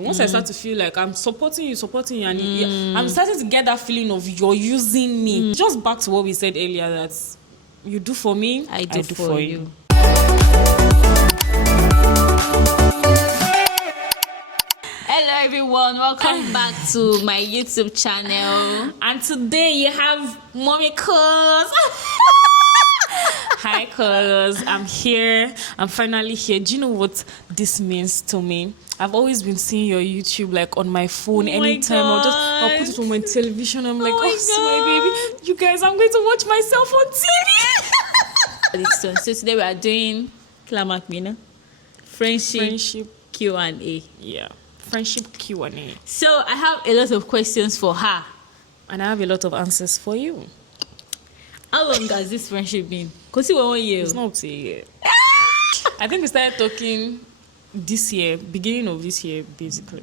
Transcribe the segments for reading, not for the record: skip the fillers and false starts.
Once I start to feel like I'm supporting you, and I'm starting to get that feeling of you're using me. Just back to what we said earlier, that you do for me, I do for you. Hello everyone, welcome back to my YouTube channel. And today you have Mommy Cuz. Hi Cuz, I'm here. I'm finally here. Do you know what this means to me? I've always been seeing your YouTube like on my phone anytime. I'll put it on my television. I'm like, my baby, you guys, I'm going to watch myself on TV. So today we are doing friendship Q&A. Yeah. Friendship Q&A. So I have a lot of questions for her. And I have a lot of answers for you. How long has this friendship been? Because it was 1 year. It's not up to a year. I think we started talking this year, beginning of this year, basically.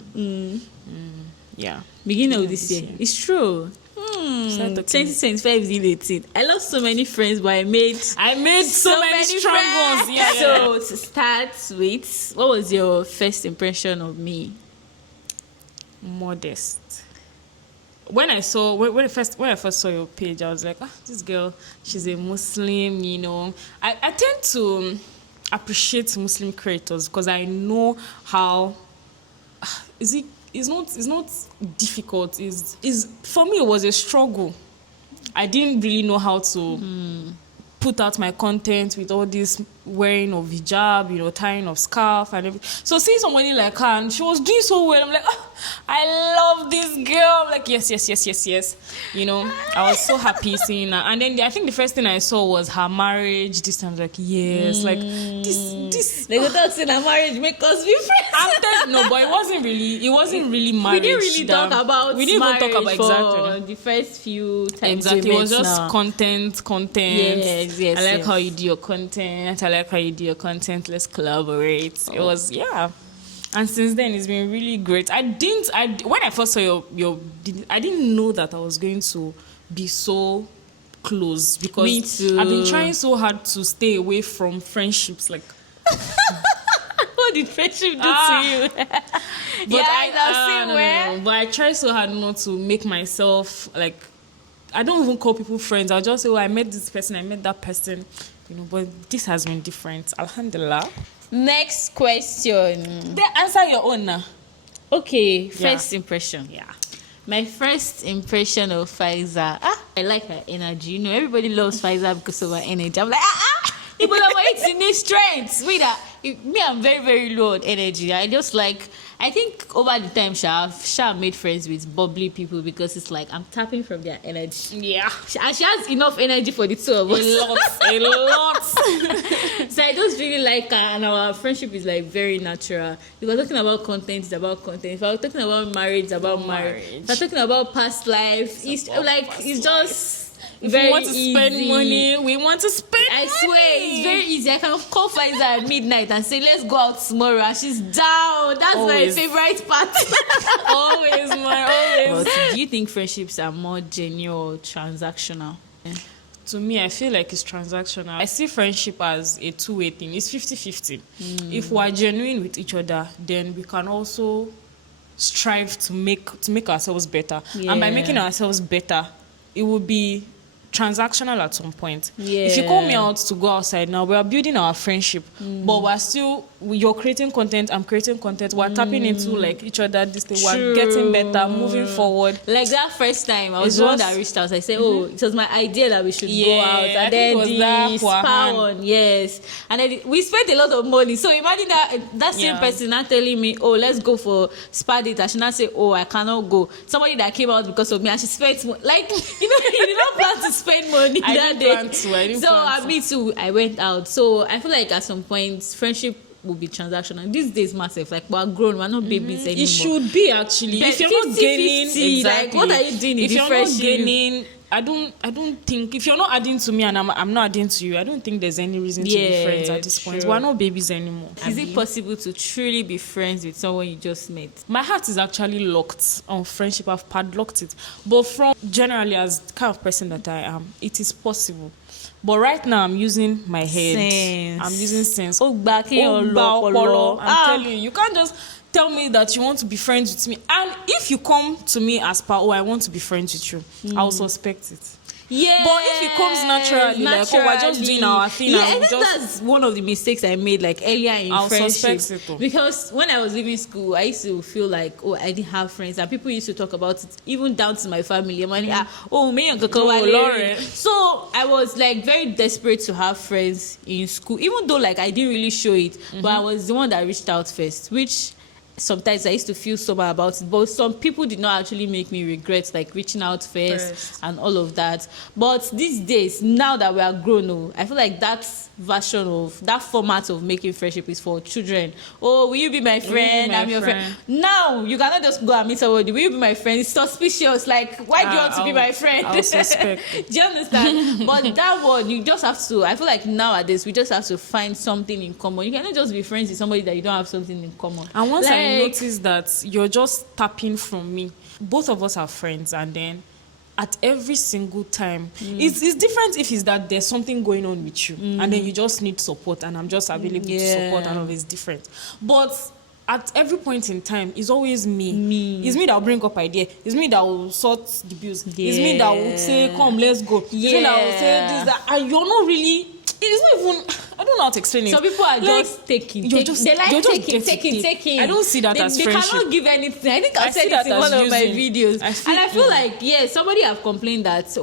Yeah. Beginning of this year. It's true. 2025 is 18. I lost so many friends, but I made so many strong ones. Yeah. So to start with, what was your first impression of me? Modest. When I first saw your page, I was like, this girl, she's a Muslim, you know. I tend to appreciate Muslim creators because I know how it's not difficult. Is for me it was a struggle. I didn't really know how to put out my content with all this wearing of hijab, you know, tying of scarf and everything. So seeing somebody like her and she was doing so well, I'm like, I love this girl. I'm like, yes. You know, I was so happy seeing her. And then I think the first thing I saw was her marriage. This time I was like, yes, like this. They were talking about marriage make us be friends. No, but it wasn't really marriage. We didn't really talk about we didn't even talk about exactly the first few times. Exactly, it was just content. Yes. I like how you do your content. Let's collaborate. It was and since then it's been really great. When I first saw your I didn't know that I was going to be so close because me too. I've been trying so hard to stay away from friendships. Like, what did friendship do to you? But But I try so hard not to make myself like. I don't even call people friends. I'll just say, I met this person, I met that person, you know. But this has been different. Alhamdulillah. Next question. They answer your own now. Okay, first impression. Yeah. My first impression of Faiza. I like her energy. You know, everybody loves Faiza because of her energy. I'm like, people are waiting in strength. Me, I'm very, very low on energy. I think over the time, Sha made friends with bubbly people because it's like I'm tapping from their energy. Yeah. And she has enough energy for the two of us. A lot. So I just really like her, and our friendship is like very natural. If we're talking about content, it's about content. If we're talking about marriage, it's about marriage. If we're talking about past life, it's just... If we want to spend money, we want to spend money. I swear, it's very easy. I can call Faiza at midnight and say, let's go out tomorrow. And she's down. That's my favorite part. Always. But do you think friendships are more genuine or transactional? To me, I feel like it's transactional. I see friendship as a two-way thing. It's 50-50. If we're genuine with each other, then we can also strive to make ourselves better. Yeah. And by making ourselves better, it will be transactional at some point. If you call me out to go outside now, we are building our friendship, but you're creating content, I'm creating content, we're tapping into like each other, this thing, we're getting better, moving forward. Like that first time, I was the one that reached out. I said, it was my idea that we should go out, and then the spa one, and then we spent a lot of money. So imagine that same person not telling me, let's go for spa date. I should not say, I cannot go. Somebody that came out because of me, and she spent like, you did not plan to spend money that day. So me too, I went out. So I feel like at some point friendship will be transactional. These days, massive, like we're grown, we're not babies anymore. It should be actually. If you're not gaining, like what are you doing? If you're not gaining, I don't think if you're not adding to me and I'm not adding to you, I don't think there's any reason to be friends at this point. We're not babies anymore. Is it possible to truly be friends with someone you just met? My heart is actually locked on friendship. I've padlocked it. But from generally as the kind of person that I am, it is possible. But right now I'm using my head. Sense. I'm using sense. I'm telling you, You can't just tell me that you want to be friends with me, and if you come to me as per, I want to be friends with you, I'll suspect it. Yeah, but if it comes naturally, like, oh, we're just doing our thing, I think that's one of the mistakes I made, like, earlier in friendship. Because when I was leaving school, I used to feel like, oh, I didn't have friends, and people used to talk about it, even down to my family. Lauren. So I was like very desperate to have friends in school, even though like I didn't really show it, but I was the one that reached out first, which sometimes I used to feel somehow about it, but some people did not actually make me regret like reaching out first and all of that. But these days, now that we are grown, I feel like that version of that format of making friendship is for children. Oh, will you be my friend? I'm your friend. Now you cannot just go and meet somebody. Will you be my friend? It's suspicious. Like, why do you want to be my friend? I'll suspect. Do you understand? But that one, you just have to. I feel like nowadays we just have to find something in common. You cannot just be friends with somebody that you don't have something in common. And once I notice that you're just tapping from me, both of us are friends, and then at every single time, it's different if it's that there's something going on with you, and then you just need support, and I'm just available to support, and all is different. But at every point in time, it's always me. It's me that will bring up idea. It's me that will sort the bills. It's me that will say, come, let's go. It's me that will say this, that, and you're not really. It's not even. I don't know how to explain it. Some people are like, just taking. They like taking. I don't see that as friendship. They cannot give anything. I think I've said it in one of my videos. I feel like, somebody have complained that,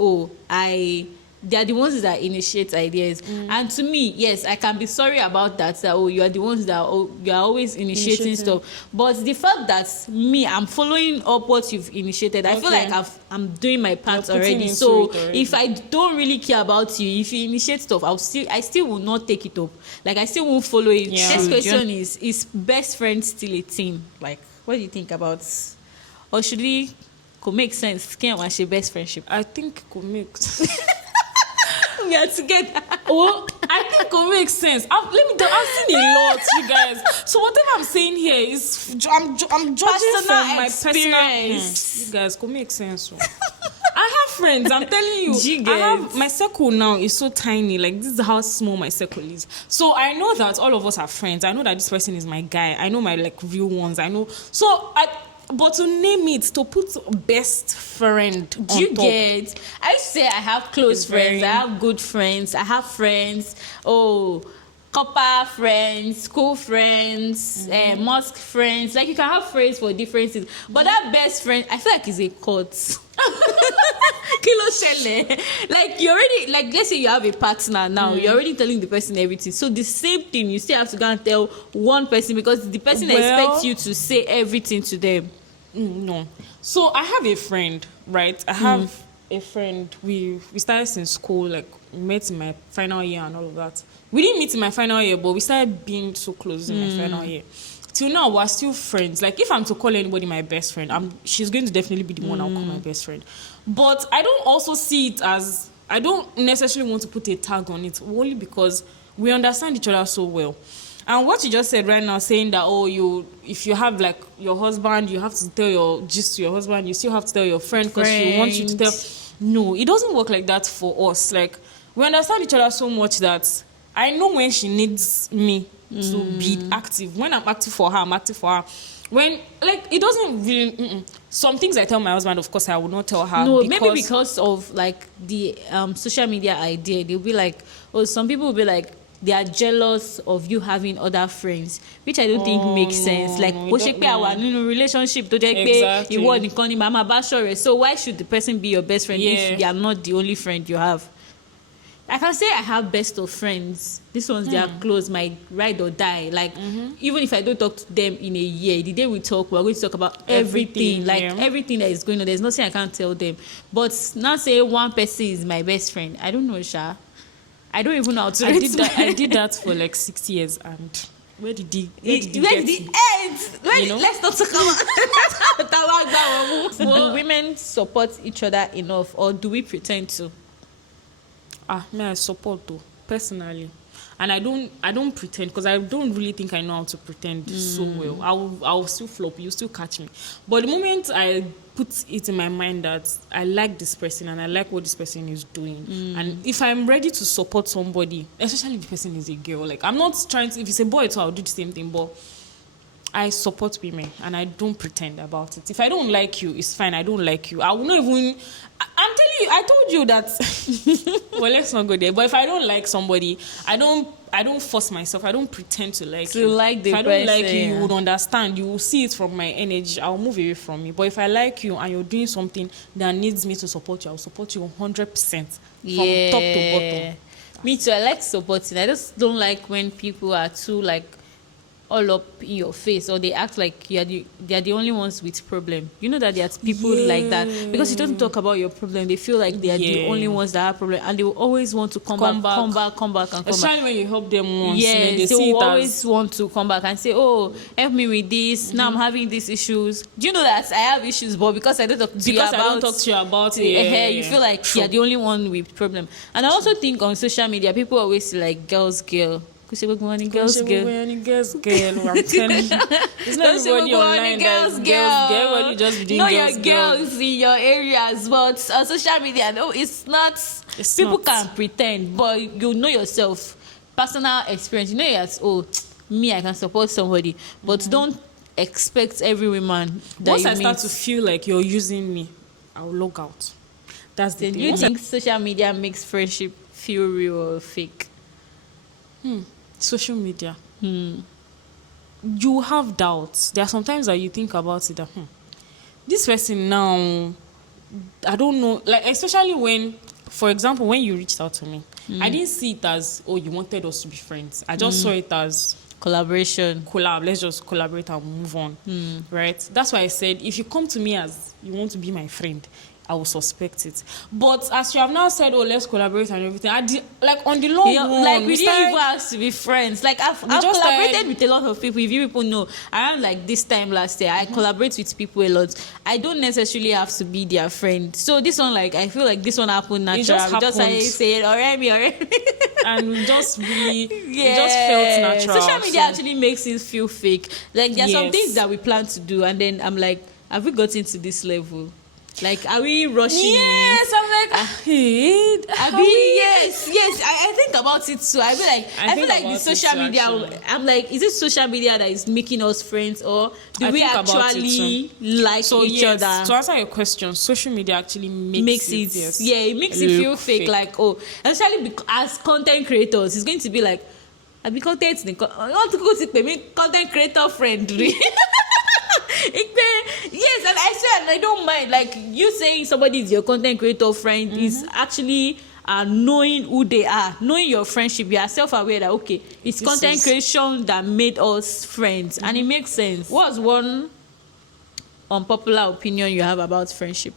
they are the ones that initiate ideas. And to me, yes, I can be sorry about that. You are the ones that you are always initiating stuff. But the fact that I'm following up what you've initiated, I feel like I'm doing my part already. So if I don't really care about you, if you initiate stuff, I still will not take it up. Like, I still won't follow it. Next question is best friend still a team? Like, what do you think about? Or should we could make sense? Can't watch a best friendship? I think could make we are together. I think it will make sense. I've seen a lot, you guys. So whatever I'm saying here is, I'm judging from my personal. You guys, could make sense. I have friends. I'm telling you. My circle now is so tiny. Like, this is how small my circle is. So I know that all of us are friends. I know that this person is my guy. I know my like real ones. I know. But to name it, to put best friend on top. Get? I say I have close friends. I have good friends. I have friends. Copper friends, school friends, mosque friends. Like, you can have friends for different things. But that best friend, I feel like, is a cult. Kilo shele. Like, you already, like, let's say you have a partner now, you're already telling the person everything. So the same thing, you still have to go and tell one person, because the person expects you to say everything to them. No. So I have a friend, right? I have a friend. We started since school, like, we met in my final year and all of that. We didn't meet in my final year, but we started being so close in my final year. Till now, we're still friends. Like, if I'm to call anybody my best friend, she's going to definitely be the one I'll call my best friend. But I don't also see it as, I don't necessarily want to put a tag on it, only because we understand each other so well. And what you just said right now, saying that, if you have like your husband, you have to tell your gist to your husband, you still have to tell your friend because she wants you to tell. No, it doesn't work like that for us. Like, we understand each other so much that I know when she needs me to be active. When I'm active for her, I'm active for her. When, like, it doesn't really. Some things I tell my husband, of course, I will not tell her. No, maybe because of like the social media idea. They'll be like, some people will be like, they are jealous of you having other friends, which I don't think makes sense. Like, relationship to exactly. So why should the person be your best friend if they are not the only friend you have? I can say I have best of friends. These ones, they are close, my ride or die. Like, even if I don't talk to them in a year, the day we talk, we're going to talk about everything. Like, everything that is going on. There's nothing I can't tell them. But now say one person is my best friend. I don't know, Sha. I don't even know how to I did that for like 6 years, and where did the end? Let's not talk about do women support each other enough, or do we pretend to? I support though, personally. And I don't pretend, because I don't really think I know how to pretend so well. I'll still flop, you still catch me. But the moment I put it in my mind that I like this person and I like what this person is doing, and if I'm ready to support somebody, especially if the person is a girl, like, I'm not trying to, if it's a boy too, I'll do the same thing, but I support women and I don't pretend about it. If I don't like you, it's fine. I don't like you. I will not even. I'm telling you. I told you that. Well, let's not go there. But if I don't like somebody, I don't force myself. I don't pretend to like you. Like the if I don't person, like you, you would understand. You will see it from my energy. I'll move away from you. But if I like you and you're doing something that needs me to support you, I'll support you 100% from top to bottom. Me too. I like supporting. I just don't like when people are too like all up in your face, or they act like they are the only ones with problem. You know that there are people like that, because you don't talk about your problem. They feel like they are the only ones that have problem, and they will always want to come back. Especially when you help them once. Yes, they will always want to come back and say, "Oh, help me with this. Now I'm having these issues." Do you know that I have issues, but because I don't talk to you about it, you feel like you're the only one with problem. And I also think on social media, people always say like girls. Good morning, girls, girl. I'm telling you. It's not everybody online that's girls. Everybody just doing know girls, your girls in your areas, but on social media, no, it's not. People can pretend, but you know yourself. Personal experience, you know that, me, I can support somebody, but don't expect every woman that once you I start to feel like you're using me, I'll log out. That's the thing. You think social media makes friendship feel real or fake? Social media. You have doubts. There are sometimes that you think about it that this person now, I don't know, like especially when, for example, when you reached out to me, I didn't see it as, you wanted us to be friends. I just saw it as collaboration. Let's just collaborate and move on. Right? That's why I said, if you come to me as you want to be my friend, I will suspect it. But as you have now said, let's collaborate and everything, on the long run, like we didn't even have to be friends. Like I've collaborated with a lot of people. If you people know, around like this time last year, I collaborate with people a lot. I don't necessarily have to be their friend. So this one, like I feel like this one happened naturally. We just say it, already. And we just really, it just felt natural. Social media actually makes it feel fake. Like there are some things that we plan to do, and then I'm like, have we gotten to this level? Like, are we rushing? Yes, I'm like, yes. I think about it too. I feel like the social media. Actually. I'm like, is it social media that is making us friends, or do we actually like each other? To answer your question, social media actually makes it. Yes, it makes it feel fake. Like, especially as content creators, it's going to be like, I be content. I want to go to me content creator friendly. Yes, and I said I don't mind. Like you saying somebody is your content creator friend is actually knowing who they are, knowing your friendship. You are self-aware that it's content creation that made us friends, and it makes sense. What's one unpopular opinion you have about friendship?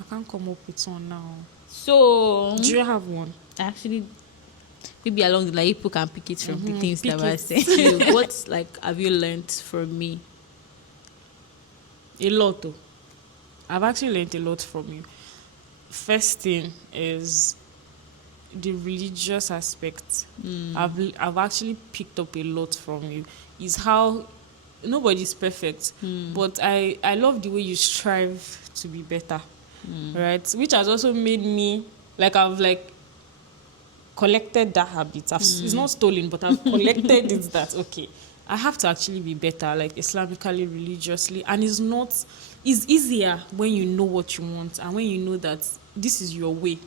I can't come up with one now. So do you have one? Actually, maybe along the line people can pick it from the things that I say. What have you learned from me? A lot, though. I've actually learned a lot from you. First thing is the religious aspect. I've actually picked up a lot from you. Is how nobody's perfect, but I love the way you strive to be better, right? Which has also made me I've collected that habit. It's not stolen, but I've collected it. That I have to actually be better, Islamically, religiously. And it's easier when you know what you want and when you know that this is your way.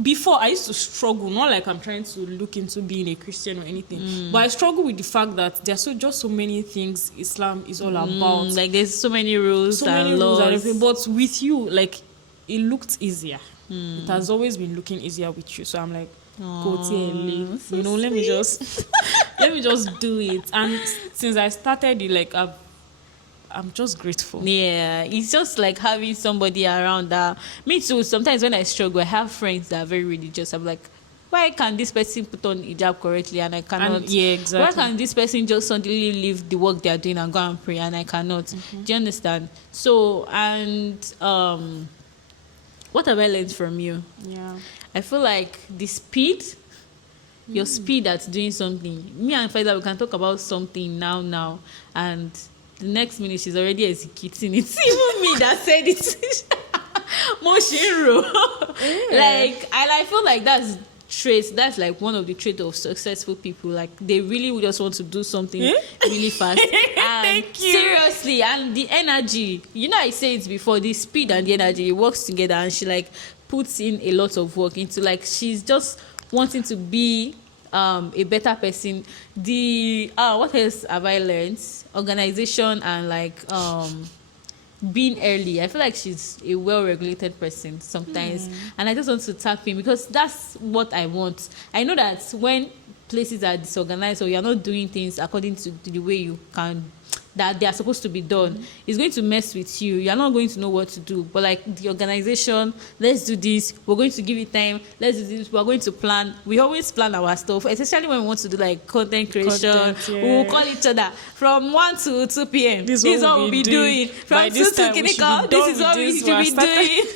Before, I used to struggle, not like I'm trying to look into being a Christian or anything, but I struggle with the fact that there's just so many things Islam is all about. There's so many rules and laws. And everything. But with you, it looked easier. It has always been looking easier with you. So I'm like, let me just do it. And since I started it, I'm just grateful. Yeah, it's just like having somebody around that. Me too. Sometimes when I struggle, I have friends that are very religious. I'm like, why can this person put on hijab correctly and I cannot? Exactly. Why can this person just suddenly leave the work they are doing and go and pray and I cannot? Do you understand? So, and what have I learned from you? Yeah. I feel like the speed, your speed at doing something. Me and Faida, we can talk about something now, and the next minute she's already executing it. Even me that said it. Moshiro. And I feel like that's traits. That's like one of the traits of successful people. Like they really just want to do something really fast. And Thank you. seriously, and the energy. You know, I said it before. The speed and the energy, it works together, and she like puts in a lot of work into, like, she's just wanting to be a better person. The what else have I learned? Organization and like being early. I feel like she's a well-regulated person sometimes, and I just want to tap in because that's what I want. I know that when places are disorganized or you're not doing things according to the way you can, that they are supposed to be done, it's going to mess with you. You're not going to know what to do. But like the organization, let's do this, we're going to give it time, let's do this, we're going to plan. We always plan our stuff, especially when we want to do like content creation. We'll call each other from 1 to 2 p.m. This is what we'll be doing. From 2 to clinical, this is what we should be doing.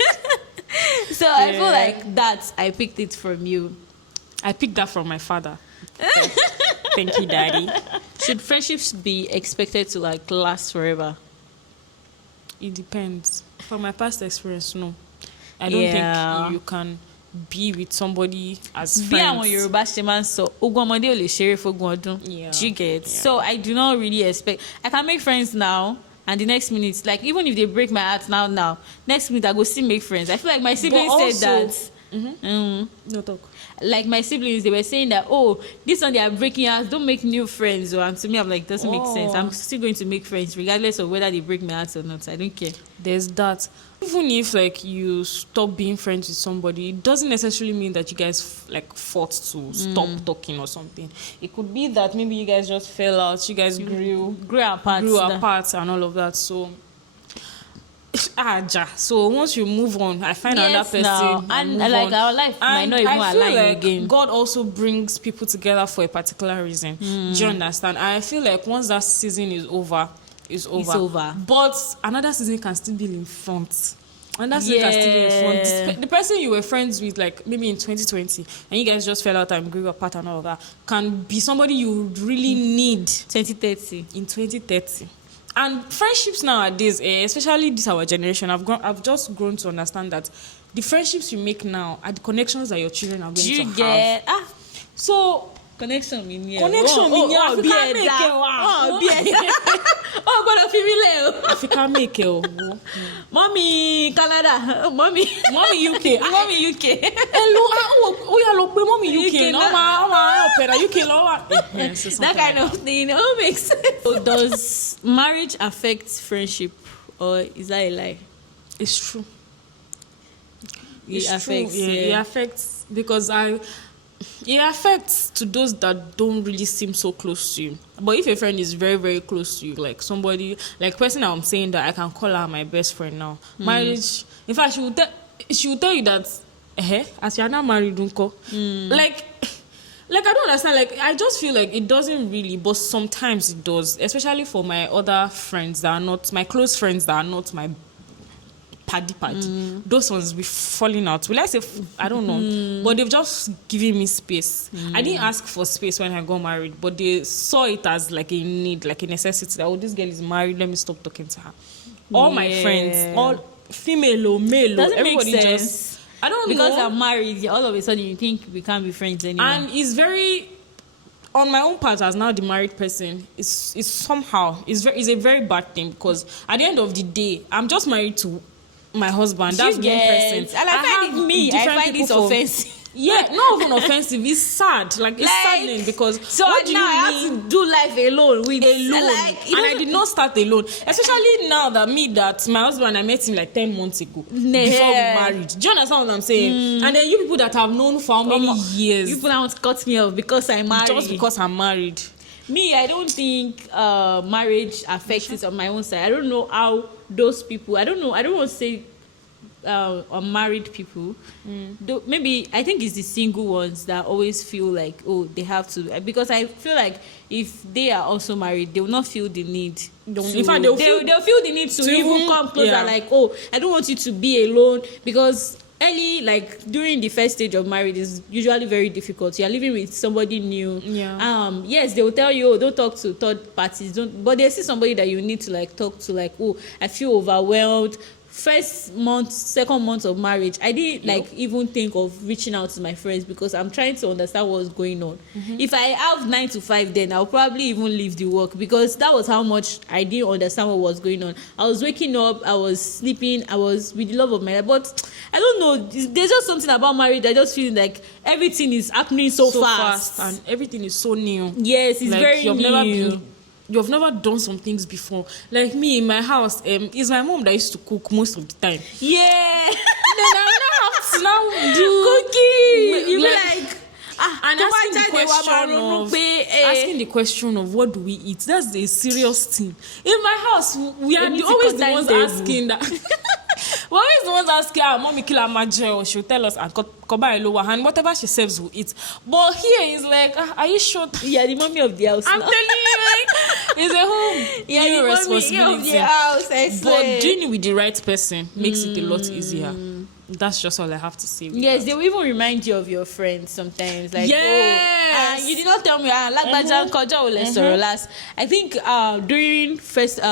So I feel like that I picked it from you. I picked that from my father. Thank you, Daddy. Should friendships be expected to like last forever? It depends. From my past experience, no. I don't think you can be with somebody as friends. Do you get? So I do not really expect. I can make friends now, and the next minute, like even if they break my heart now, next minute I go still make friends. I feel like my siblings said that. No talk. Like my siblings, they were saying that, oh, this one they are breaking hearts, don't make new friends. And to me, I'm like, doesn't make sense. I'm still going to make friends regardless of whether they break my heart or not. I don't care. There's that. Even if like you stop being friends with somebody, it doesn't necessarily mean that you guys like fought to stop talking or something. It could be that maybe you guys just fell out, you guys grew apart and all of that. So so once you move on, I find another person and like our life might not even align like again. God also brings people together for a particular reason. Do you understand? I feel like once that season is over, it's over. But another season can still be in front. And that's the person you were friends with, like maybe in 2020, and you guys just fell out and grew apart and all of that, can be somebody you really need 2030 in 2030. And friendships nowadays, especially this our generation, I've just grown to understand that the friendships you make now are the connections that your children are going to have. So connection mean Africa make mommy Canada, mommy UK, mommy UK. Hello, mommy UK. That kind of thing. Oh, makes sense. So does marriage affect friendship, or is that a lie? It's true. It affects. It affects because it affects to those that don't really seem so close to you. But if a friend is very, very close to you, like somebody, like person I'm saying that I can call her my best friend now. Marriage, in fact, she will tell you that, as you're not married, don't call. Like I don't understand. Like I just feel like it doesn't really, but sometimes it does. Especially for my other friends that are not my close friends that are not my paddy. Those ones be falling out. Will I say I don't know, but they've just given me space. I didn't ask for space when I got married, but they saw it as like a need, like a necessity. That this girl is married, let me stop talking to her. All my friends, all female or male, doesn't everybody make sense. just I don't know, because I'm married. All of a sudden you think we can't be friends anymore. And it's very on my own part as now the married person, it's somehow it's a very bad thing, because at the end of the day I'm just married to my husband. That's one person. And I find it offensive. Yeah, not even offensive. It's sad. Like it's saddening, because so what do now I have to do life alone with and I did not start alone. Especially now that my husband, I met him like 10 months ago before we married. Do you understand what I'm saying? And then you people that have known for how many years, you people don't cut me off because I'm married. Just because I'm married. Me, I don't think marriage affects it on my own side. I don't know how those people, I don't want to say unmarried people, though maybe I think it's the single ones that always feel like, oh, they have to, because I feel like if they are also married, they will not feel the need. In fact, they'll feel the need to even come closer, like, oh, I don't want you to be alone, because early, like during the first stage of marriage, is usually very difficult. You are living with somebody new. Yes, they will tell you, oh, don't talk to third parties, but they see somebody that you need to like talk to, like, oh, I feel overwhelmed. first month, second month of marriage, I didn't even think of reaching out to my friends because I'm trying to understand what's going on. If I have 9 to 5, then I'll probably even leave the work because that was how much I didn't understand what was going on. I was waking up, I was sleeping, I was with the love of my life. But I don't know, there's just something about marriage. I just feel like everything is happening so fast and everything is so new. Yes, it's very new. You've never done some things before. Like me in my house, it's my mom that used to cook most of the time. Yeah. Then I now have to now do cooking. You like and asking the question of what do we eat. That's a serious thing. In my house, we are always the ones asking that. We're always the ones asking, mommy kill her or she'll tell us and and whatever she serves we'll eat. But here is like, are you sure? Yeah, the mommy of the house. I'm telling you, like, it's a whole new responsibility. Of the house, but doing it with the right person makes it a lot easier. That's just all I have to say. Yes, they will even remind you of your friends sometimes. Like, yes, you did not tell me. Last. I think during first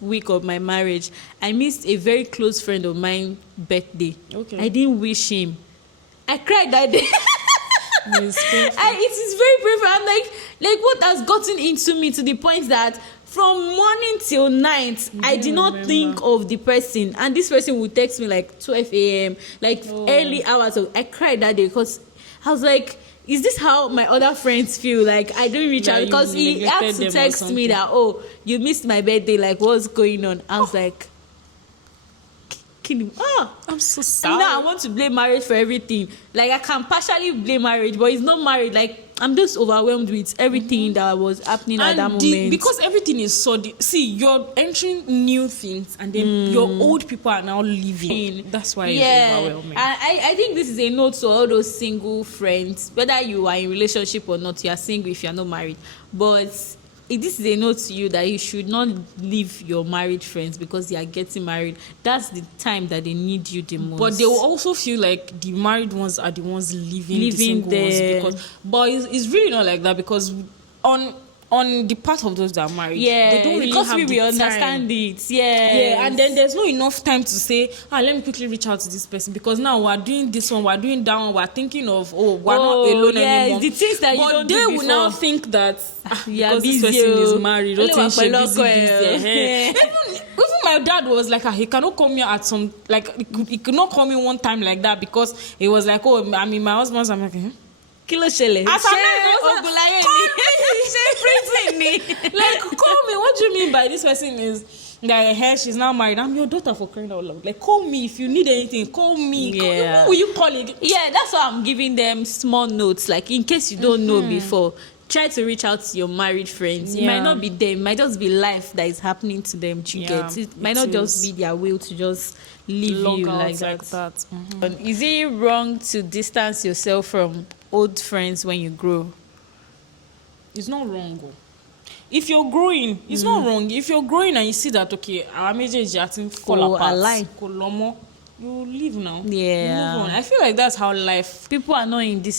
week of my marriage, I missed a very close friend of mine birthday. Okay. I didn't wish him. I cried that day. It is very painful. I'm like what has gotten into me to the point that from morning till night, I did not think of the person. And this person would text me like 12 a.m., like early hours. I cried that day because I was like, is this how my other friends feel? Like, I don't reach out because he had to text me that, you missed my birthday. Like, what's going on? I was like, I'm so sorry. And now I want to blame marriage for everything. Like, I can partially blame marriage, but he's not married. Like, I'm just overwhelmed with everything that was happening at that moment. Because everything is so... See, you're entering new things and then your old people are now leaving. That's why it's overwhelming. I think this is a note to all those single friends. Whether you are in relationship or not, you are single if you are not married. But this is a note to you that you should not leave your married friends because they are getting married. That's the time that they need you the most. But they will also feel like the married ones are the ones leaving the single ones. But it's really not like that because on the part of those that are married, they don't really have the understand it. And then there's not enough time to say, let me quickly reach out to this person because now we're doing this one, we're doing that one, we're thinking of we're not alone anymore. The things that you don't do before. But they will now think that because busy, this person is married, busy. Even my dad was like, he cannot come here at some he could not call me one time like that because he was like, I mean my husband's. I'm like, Kilo shele. Like, call me. What do you mean by this person is that she's now married? I'm your daughter, for crying out loud. Like, call me if you need anything. Call me. Who will you call it? Yeah, that's why I'm giving them small notes. Like, in case you don't know before, try to reach out to your married friends. It might not be them. It might just be life that is happening to them. It might not just be their will to just leave you like that. Is it wrong to distance yourself from old friends when you grow? It's not wrong. If you're growing, it's not wrong. If you're growing and you see that our major is just fall apart, you leave now. Yeah. Move on. I feel like that's how life. People are not in the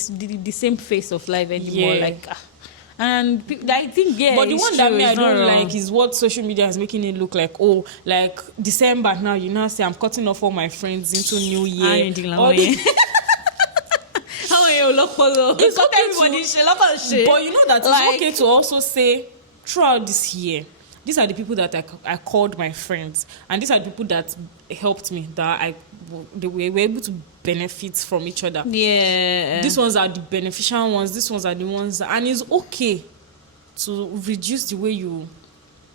same phase of life anymore. And I think but the one that I don't like is what social media is making it look like. Like December now, you now say I'm cutting off all my friends into New Year. It's okay but you know that it's okay to also say throughout this year, these are the people that I called my friends, and these are the people that helped me, that they were able to benefit from each other. These ones are the beneficial ones, these ones are the ones and it's okay to reduce the way you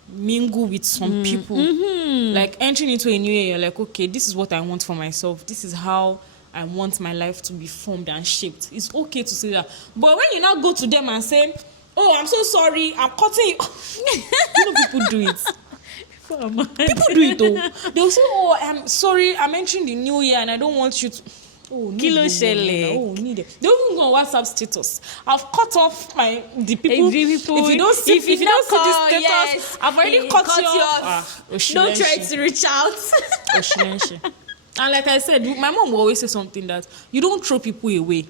mingle with some people. Like entering into a new year, you're like, okay, this is what I want for myself, this is how I want my life to be formed and shaped. It's okay to say that. But when you now go to them and say, I'm so sorry, I'm cutting you. You know, people do it. People do it though. They'll say, I'm sorry, I'm entering the new year and I don't want you to. Kilo shele. Need it. They don't even go on WhatsApp status. I've cut off the people. If you don't see this status, I've already cut you off. Don't try to reach out. And like I said, my mom will always say something that you don't throw people away.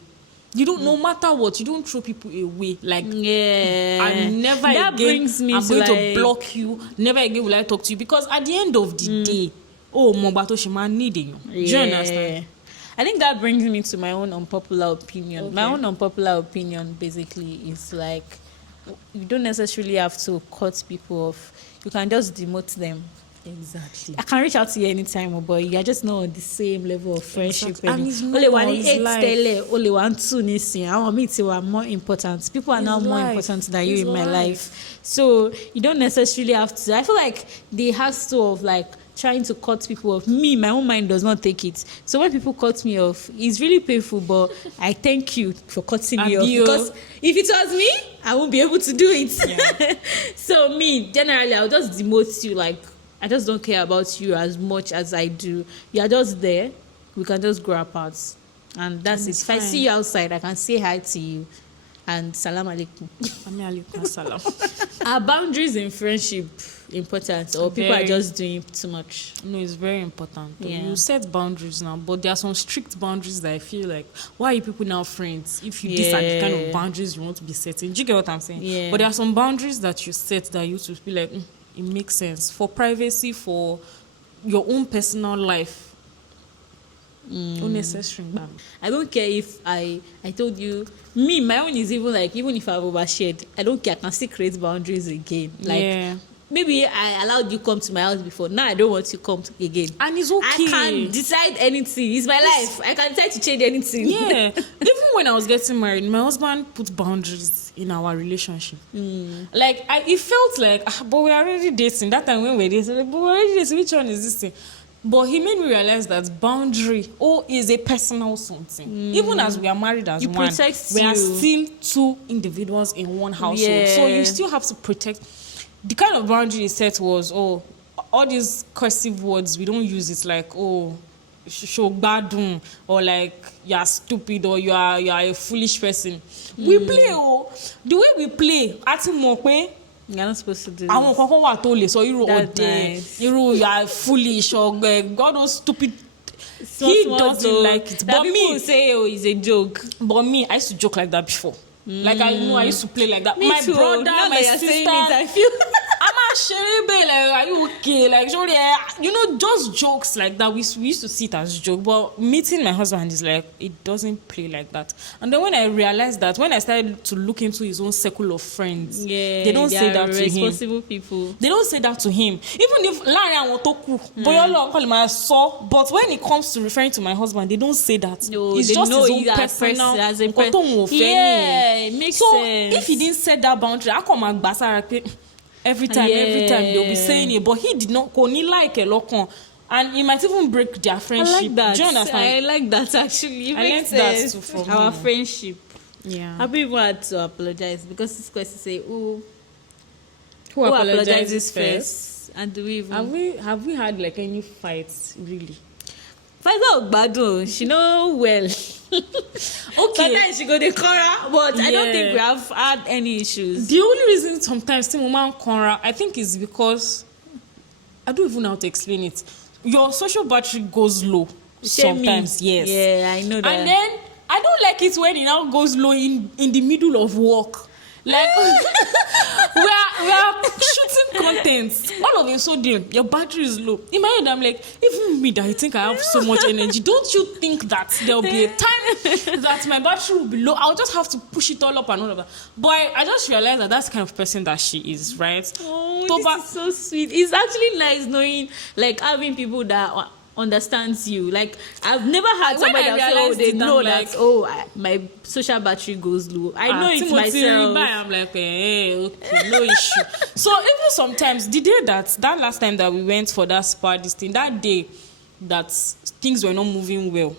You don't, no matter what, you don't throw people away. Like, and never that again, brings me I'm going to block you. Never again will I talk to you. Because at the end of the day, oh, Mobato Shima needing you. Do you understand? I think that brings me to my own unpopular opinion. Okay. My own unpopular opinion basically is like, you don't necessarily have to cut people off. You can just demote them. Exactly. I can reach out to you anytime, but you're just not on the same level of friendship. Exactly. And it's only one only 1 2 missing. I want me to are more important. People are now more important than you in my life. So you don't necessarily have to. I feel like the hassle of like trying to cut people off. Me, my own mind does not take it. So when people cut me off, it's really painful, but I thank you for cutting me off. Because if it was me, I won't be able to do it. Yeah. So me, generally, I'll just demote you. Like, I just don't care about you as much as I do. You're just there. We can just grow apart. And that's it. If I see you outside, I can say hi to you. And salam alaikum. Alaikum salam. Are boundaries in friendship important, or people are just doing too much? No, it's very important. Yeah. You set boundaries now, but there are some strict boundaries that I feel like, why are you people now friends if you these are the kind of boundaries you want to be setting? Do you get what I'm saying? Yeah. But there are some boundaries that you set that you to feel like it makes sense for privacy, for your own personal life. Unnecessary. I don't care if I told you, me, my own is even like, even if I've overshared, I don't care. I can still create boundaries again. Like, maybe I allowed you come to my house before. Now I don't want you come again. And it's okay. I can decide anything. It's my life. I can decide to change anything. Yeah. Even when I was getting married, my husband put boundaries in our relationship. Like, it felt like, but we're already dating. That time when we were dating, like, but we're already dating. Which one is this thing? But he made me realize that boundary is a personal something. Even as we are married as one, we are still two individuals in one household. Yeah. So you still have to protect. The kind of boundary he set was, all these cursive words, we don't use it like, shogbadun, or like you're stupid, or you are a foolish person. We play, the way we play, you're not supposed to do this. Àwọn kankan wà tó lè sọ irú you are foolish or God those stupid. He doesn't like it. But me say it's a joke. But me, I used to joke like that before. Like I used to play like that. Me my too. Brother, now my sister. Saying it, I feel. like, are you okay? Like, sorry, just jokes like that. We used to see it as a joke, but meeting my husband is like, it doesn't play like that. And then when I realized that, when I started to look into his own circle of friends, they don't say that to him. Responsible people. They don't say that to him. Even if but when it comes to referring to my husband, they don't say that. No, it's just his own personal. Yeah, it makes sense. So if he didn't set that boundary, I come and every time they'll be saying it, but he did not like a lokon, and it might even break their friendship. I like that. Do you understand? I like that actually. I learned that too from our friendship. Yeah. Have people had to apologize because this question say, who apologizes first? And do we even have we had like any fights really? Fight Bado, she know well. Okay. Sometimes she go the Cora, but I don't think we have had any issues. The only reason sometimes Cora, I think is because I don't even know how to explain it. Your social battery goes low sometimes. Yes. Yeah, I know that. And then I don't like it when it now goes low in the middle of work. Like we are shooting content. All of a sudden, your battery is low. In my head, I'm like, even me that I think I have so much energy, don't you think that there'll be a time that my battery will be low? I'll just have to push it all up and all of that. But I just realized that that's the kind of person that she is, right? Oh, this is so sweet. It's actually nice knowing, like, having people that understands you. Like, I've never had somebody that say, they know that, my social battery goes low. I know it myself. I'm like, okay, no issue. So even sometimes, the day that last time that we went for that spa, this thing, that day that things were not moving well,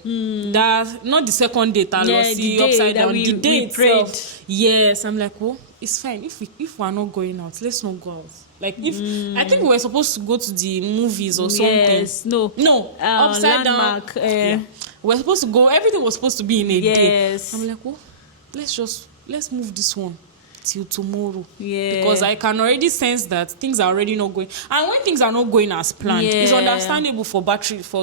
that not the second day, that lost the upside down, the day itself. Yes, I'm like, it's fine. If we're not going out, let's not go out. Like, if I think we were supposed to go to the movies or something. Yes, no, upside landmark, down. We're supposed to go. Everything was supposed to be in a day. Yes. I'm like, let's move this one. till tomorrow. Yeah. Because I can already sense that things are already not going. And when things are not going as planned, it's understandable for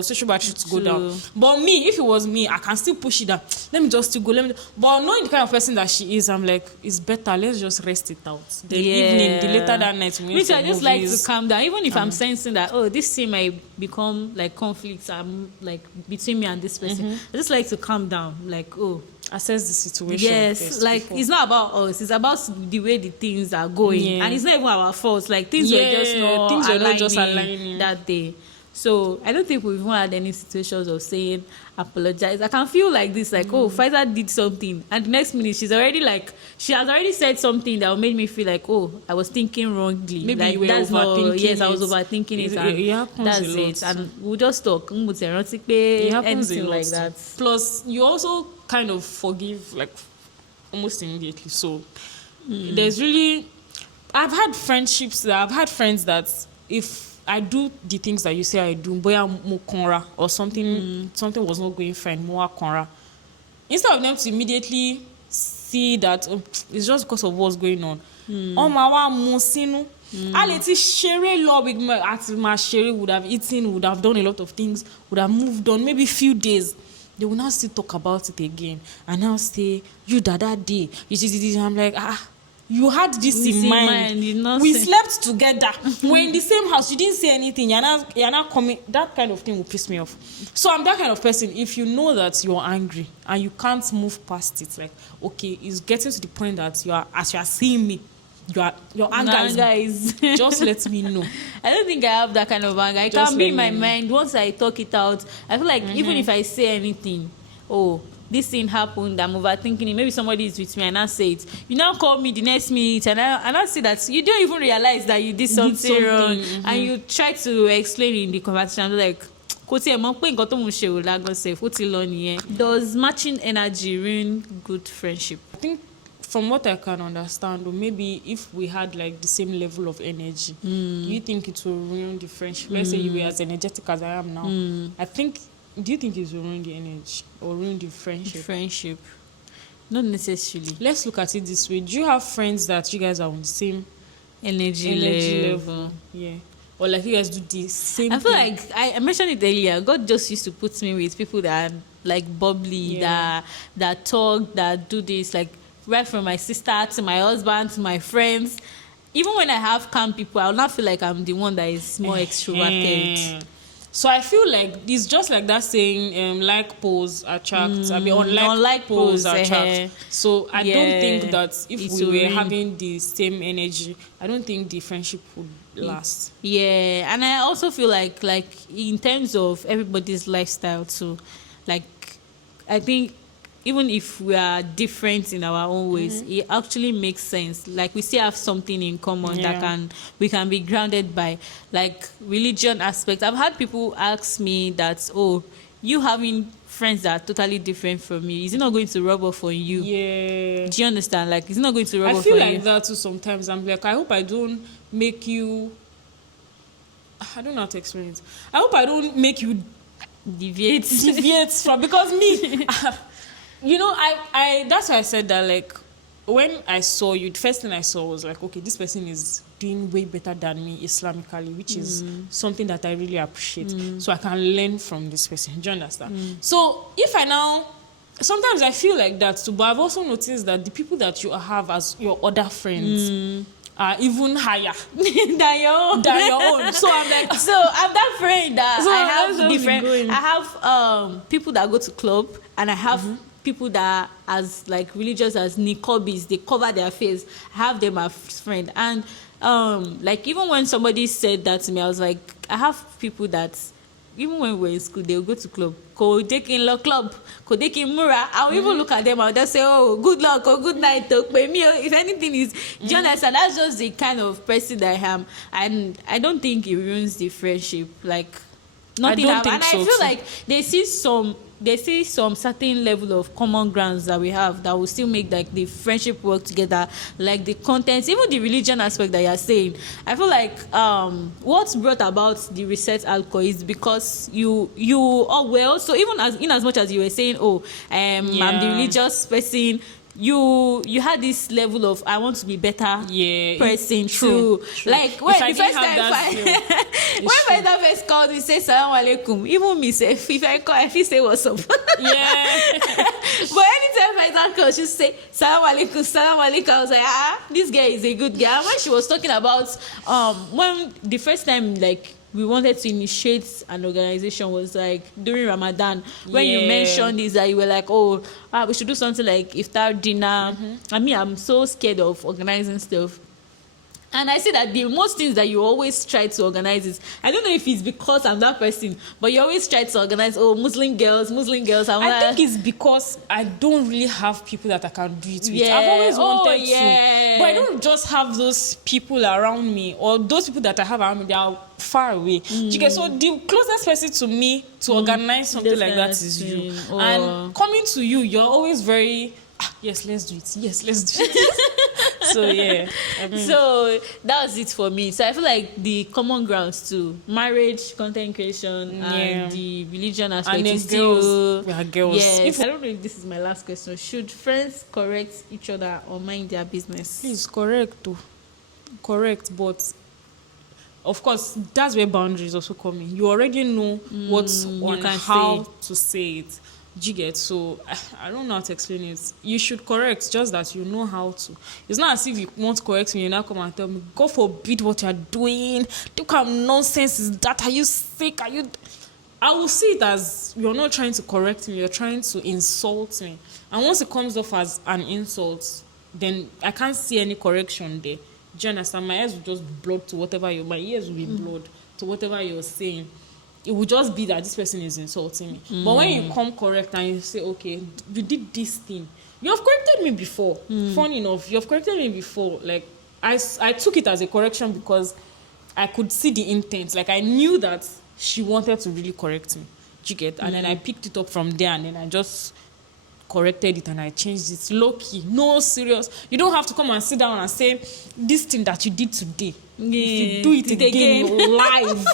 social battery to go down. But me, if it was me, I can still push it down. Let me just still go. But knowing the kind of person that she is, I'm like, it's better. Let's just rest it out. The evening, the later that night, which I just like to calm down. Even if I'm sensing that, this thing might become like conflicts, like between me and this person. I just like to calm down. Like, assess the situation. Yes, like before. It's not about us, it's about the way the things are going, and it's not even our fault. Like things were just not aligning that day. So I don't think we've even had any situations of saying apologize. I can feel like this, like Faisal did something, and the next minute she has already said something that made me feel like, I was thinking wrongly. Maybe like, you were overthinking. Yes, I was overthinking it, and it happens that's a lot. it. And we'll just talk. It happens anything like that. Plus, you also kind of forgive like almost immediately. So there's really, I've had friends that if I do the things that you say I do, boya mo konra or something was not going fine, mo konra. Instead of them to immediately see that it's just because of what's going on. Mawa mo sinu. Aleti shere law with my shere would have eaten, would have done a lot of things, would have moved on, maybe few days. They will now still talk about it again and now say, you that day. I'm like, you had this in mind. We slept together. We're in the same house. You didn't say anything. You're not coming. That kind of thing will piss me off. So I'm that kind of person. If you know that you're angry and you can't move past it, like, okay, it's getting to the point that as you are seeing me, your anger is just let me know. I don't think I have that kind of anger. It can be in my mind. Once I talk it out, I feel like even if I say anything, this thing happened, I'm overthinking it. Maybe somebody is with me and I say it. You now call me the next minute and I say that you don't even realize that you did something wrong. And you try to explain in the conversation. I'm like, does matching energy ruin good friendship? I think from what I can understand, or maybe if we had like the same level of energy, you think it will ruin the friendship? Let's say you were as energetic as I am now. Do you think it will ruin the energy or ruin the friendship? Friendship. Not necessarily. Let's look at it this way. Do you have friends that you guys are on the same energy level? Yeah. Or like you guys do the same I feel thing? like I mentioned it earlier. God just used to put me with people that are like bubbly, that talk, that do this, like right from my sister to my husband to my friends. Even when I have calm people, I will not feel like I'm the one that is more extroverted. So I feel like it's just like that saying, like poles attract. Unlike poles attract. So I don't think that if we were having the same energy, I don't think the friendship would last. Yeah, and I also feel like in terms of everybody's lifestyle too, like I think even if we are different in our own ways, it actually makes sense. Like we still have something in common that we can be grounded by, like religion aspect. I've had people ask me that, you having friends that are totally different from me, is it not going to rub off on you? Yeah. Do you understand? Like, it's not going to rub off on you. I feel like that too sometimes. I'm like, I hope I don't make you... I don't know how to explain it. I hope I don't make you deviate from... Because me... You know, I that's why I said that, like, when I saw you, the first thing I saw was like, okay, this person is doing way better than me Islamically, which is something that I really appreciate. So I can learn from this person. Do you understand? So if I now, sometimes I feel like that too, but I've also noticed that the people that you have as your other friends are even higher than your own. So I'm like, I'm that friend that I have different. I have people that go to club, and I have people that are as like religious as niqabis, they cover their face. I have them as friend, and like even when somebody said that to me, I was like, I have people that even when we were in school, they'll go to club. Club. Mura. I'll even look at them, I'll just say, good luck or good night. If anything is, do you understand? That's just the kind of person that I am. And I don't think it ruins the friendship. Like, nothing happens. And I feel like they see some certain level of common grounds that we have that will still make like the friendship work together, like the contents, even the religion aspect that you're saying. I feel like what's brought about the reset alcohol is because you so even as much as you were saying, I'm the religious person, you had this level of I want to be better person true. Like when the first time when my dad first called me say salam alaikum, even me say if I call I feel say what's up. Yeah. But anytime my dad calls, she say salam alaikum, salam alaikum. I was like, this girl is a good girl. And when she was talking about when the first time like we wanted to initiate an organization was like during Ramadan, when you mentioned this, that you were like, oh, we should do something like iftar dinner. I mean, I'm so scared of organizing stuff. And I see that the most things that you always try to organize is, I don't know if it's because I'm that person, but you always try to organize, Muslim girls. I think it's because I don't really have people that I can do it with. I've always wanted to, but I don't just have those people around me, or those people that I have around me, they are far away. So the closest person to me to organize something like that is you. And coming to you, you're always very... yes, let's do it. Yes, let's do it. So yeah. So that was it for me. So I feel like the common grounds too: marriage, content creation, and the religion aspect and is still. We are girls. Yes. I don't know if this is my last question. Should friends correct each other or mind their business? Please correct, but of course that's where boundaries also come in. You already know what's on how to say it. You get? So I don't know how to explain it. You should correct, just that you know how to. It's not as if you want to correct me, you now come and tell me, God forbid what you're doing. What kind of nonsense is that? Are you sick? I will see it as you're not trying to correct me, you're trying to insult me. And once it comes off as an insult, then I can't see any correction there. Do you understand? My ears will just be blocked to whatever my ears will be blocked to whatever you're saying. It would just be that this person is insulting me. But when you come correct and you say, okay, you did this thing. You have corrected me before. Funny enough, you have corrected me before. Like, I took it as a correction because I could see the intent. Like, I knew that she wanted to really correct me. Do you get? And then I picked it up from there and then I just corrected it and I changed it. Low-key, no serious. You don't have to come and sit down and say, this thing that you did today, if you do it again live.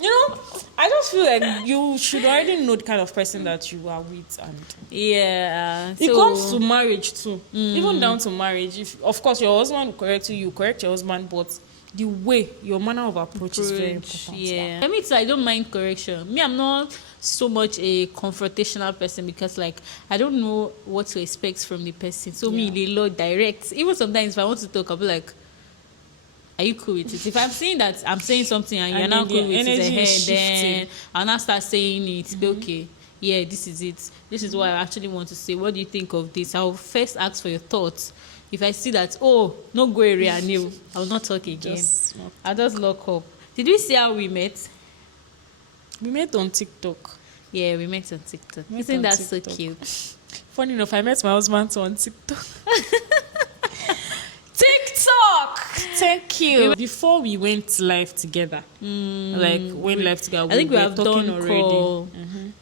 You know? I just feel like you should already know the kind of person that you are with, and it comes to marriage too. Even down to marriage, if of course your husband will correct you, you correct your husband, but the way your manner of approach is very important. I mean, I don't mind correction. Me, I'm not so much a confrontational person because like I don't know what to expect from the person. So me, the Lord directs. Even sometimes if I want to talk, I'll be like, are you cool with it? If I'm saying that I'm saying something and you're not cool with it, then I'll not start saying it. Be okay. Yeah, this is it. This is what I actually want to say. What do you think of this? I'll first ask for your thoughts. If I see that, no go area new, I'll not talk again. I'll just lock up. Did we see how we met? We met on TikTok. Yeah, we met on TikTok. Isn't that so cute? Funny enough, I met my husband on TikTok. Thank you. Before we went live together, live together, I think we have done already.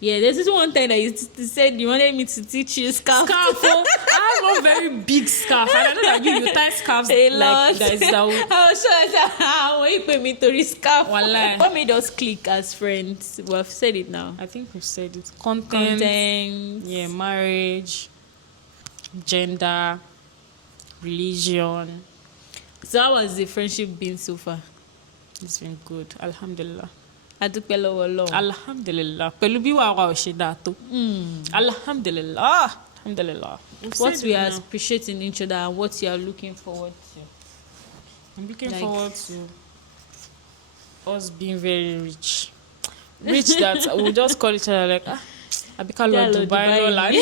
Yeah, there's this one time that you said you wanted me to teach you scarf. I have one very big scarf, and I know that you tie scarves a like lot. That. I was sure I said, when you put me to this scarf, what made us click as friends? We have said it now. I think we've said it. Content. Yeah, marriage, gender, religion. So how has the friendship been so far? It's been good. Alhamdulillah. Adúpẹ́ lọ́wọ́ Ọlọ́run. Alhamdulillah. Pẹ̀lú bí wàá wà ó ṣe dáa tó. Alhamdulillah. Alhamdulillah. What we are appreciating each other and what you are looking forward to. I'm looking forward to us being very rich. Rich that we'll just call each other like, Abika Lord Dubai Roland.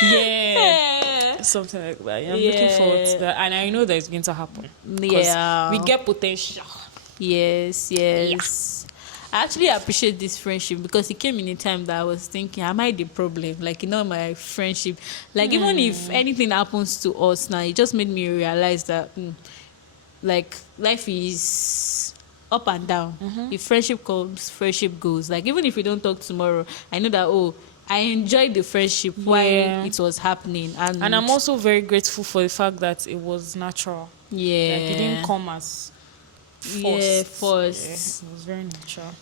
Yeah. Something like that. I'm looking forward to that. And I know that it's going to happen. Yeah. We get potential. Yes. Yeah. I actually appreciate this friendship because it came in a time that I was thinking, am I the problem? Like, my friendship. Like, even if anything happens to us now, it just made me realize that, like, life is up and down. If friendship comes, friendship goes. Like, even if we don't talk tomorrow, I know that, I enjoyed the friendship while it was happening. And I'm also very grateful for the fact that it was natural. Yeah. Like, it didn't come as forced. Yeah, forced. Yeah, it was very natural.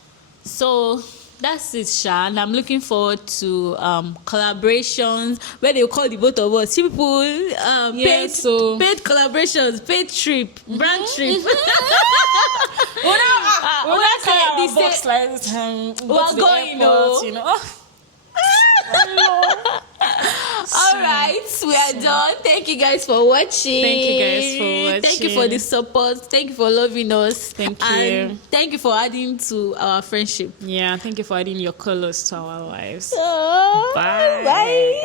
So, That's it, Sha. And I'm looking forward to collaborations where they'll call the both of us. People, paid collaborations, paid trip, brand trip. We're going, you know. All right, we are done. Thank you guys for watching. Thank you for the support. Thank you for loving us. Thank you. And thank you for adding to our friendship. Yeah, thank you for adding your colors to our lives. Bye.